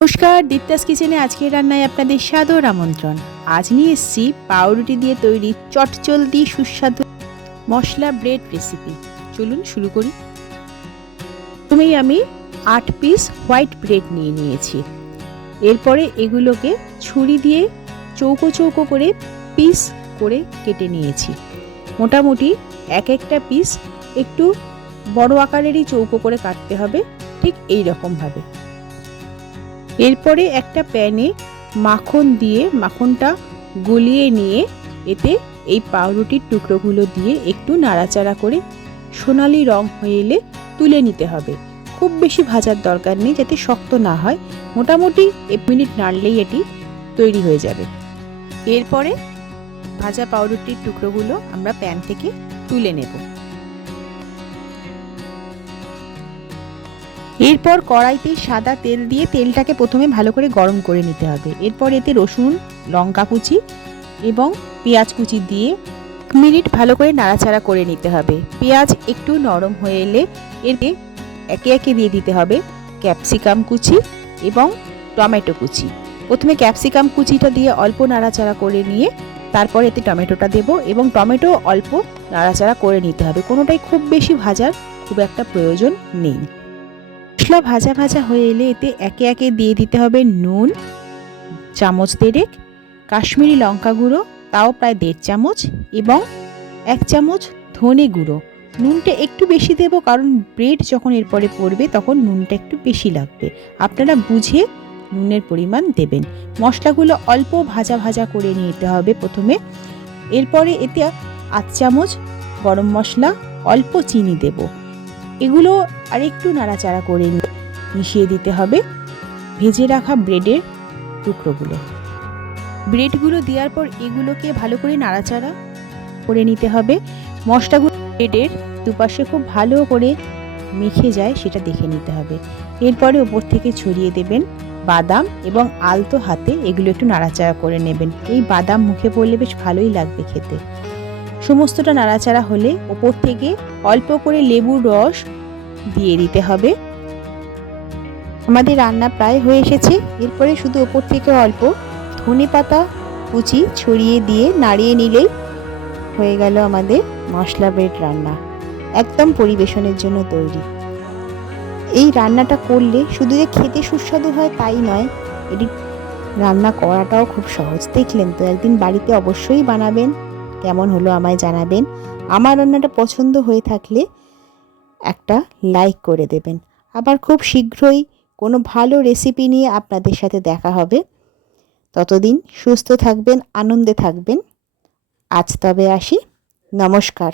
নমস্কার, দীপ্তাস কিচেনে আজকের রান্নায় আপনাদের সাদর আমন্ত্রণ। আজ নিয়ে এসেছি পাউরুটি দিয়ে তৈরি চটজলদি সুস্বাদু মশলা ব্রেড রেসিপি। চলুন শুরু করি। প্রথমেই আমি 8 পিস হোয়াইট ব্রেড নিয়েছি। এরপরে এগুলোকে ছুরি দিয়ে চৌকো চৌকো করে পিস করে কেটে নিয়েছি। মোটামুটি এক একটা পিস একটু বড় আকারেরই চৌকো করে কাটতে হবে, ঠিক এই রকমভাবে। এরপরে একটা প্যানে মাখন দিয়ে মাখনটা গলিয়ে নিয়ে এতে এই পাউরুটির টুকরোগুলো দিয়ে একটু নাড়াচাড়া করে সোনালি রং হয়ে এলে তুলে নিতে হবে। খুব বেশি ভাজার দরকার নেই, যাতে শক্ত না হয়। মোটামুটি 1 মিনিট নাড়লেই এটি তৈরি হয়ে যাবে। এরপরে ভাজা পাউরুটির টুকরোগুলো আমরা প্যান থেকে তুলে নেব। এরপর কড়াইতে সাদা তেল দিয়ে তেলটাকে প্রথমে ভালো করে গরম করে নিতে হবে। এরপর এতে রসুন, লঙ্কা কুচি এবং পেঁয়াজ কুচি দিয়ে 1 মিনিট ভালো করে নাড়াচাড়া করে নিতে হবে। পেঁয়াজ একটু নরম হয়ে এলে এতে একে একে দিয়ে দিতে হবে ক্যাপসিকাম কুচি এবং টমেটো কুচি। প্রথমে ক্যাপসিকাম কুচিটা দিয়ে অল্প নাড়াচাড়া করে নিয়ে তারপর এতে টমেটোটা দেব এবং টমেটো অল্প নাড়াচাড়া করে নিতে হবে। কোনোটাই খুব বেশি ভাজার খুব একটা প্রয়োজন নেই। মশলা ভাজা ভাজা হয়ে এলে এতে একে একে দিয়ে দিতে হবে নুন চামচ 1.5, কাশ্মীরি লঙ্কা গুঁড়ো তাও প্রায় 1.5 চামচ এবং 1 চামচ ধনে গুঁড়ো। নুনটা একটু বেশি দেব, কারণ ব্রেড যখন এরপরে পড়বে তখন নুনটা একটু বেশি লাগবে। আপনারা বুঝে নুনের পরিমাণ দেবেন। মশলাগুলো অল্প ভাজা ভাজা করে নিতে হবে প্রথমে। এরপরে এতে 1 চামচ গরম মশলা, অল্প চিনি দেব। এগুলো আর একটু নাড়াচাড়া করে মিশিয়ে দিতে হবে ভেজে রাখা ব্রেডের টুকরোগুলো। ব্রেডগুলো দেওয়ার পর এগুলোকে ভালো করে নাড়াচাড়া করে নিতে হবে। মশলাগুলো ব্রেডের দুপাশে খুব ভালো করে মেখে যায় সেটা দেখে নিতে হবে। এরপরে ওপর থেকে ছড়িয়ে দেবেন বাদাম এবং আলতো হাতে এগুলো একটু নাড়াচাড়া করে নেবেন। এই বাদাম মুখে পড়লে বেশ ভালোই লাগবে খেতে। সমস্তটা নাড়াচাড়া হলে ওপর থেকে অল্প করে লেবুর রস দিয়ে দিতে হবে। আমাদের রান্না প্রায় হয়ে এসেছে। এরপরে শুধু ওপর থেকে অল্প ধনেপাতা কুচি ছড়িয়ে দিয়ে নাড়িয়ে নিলেই হয়ে গেল আমাদের মশলা ব্রেড রান্না, একদম পরিবেশনের জন্য তৈরি। এই রান্নাটা করলে শুধু যে খেতে সুস্বাদু হয় তাই নয়, এটি রান্না করাটাও খুব সহজ। দেখলেন তো, একদিন বাড়িতে অবশ্যই বানাবেন। কেমন হলো আমায় জানাবেন। আমার রান্নাটা পছন্দ হয়ে থাকলে একটা লাইক করে দেবেন। আবার খুব শীঘ্রই কোনো ভালো রেসিপি নিয়ে আপনাদের সাথে দেখা হবে। ততদিন সুস্থ থাকবেন, আনন্দে থাকবেন। আজ তবে আসি। নমস্কার।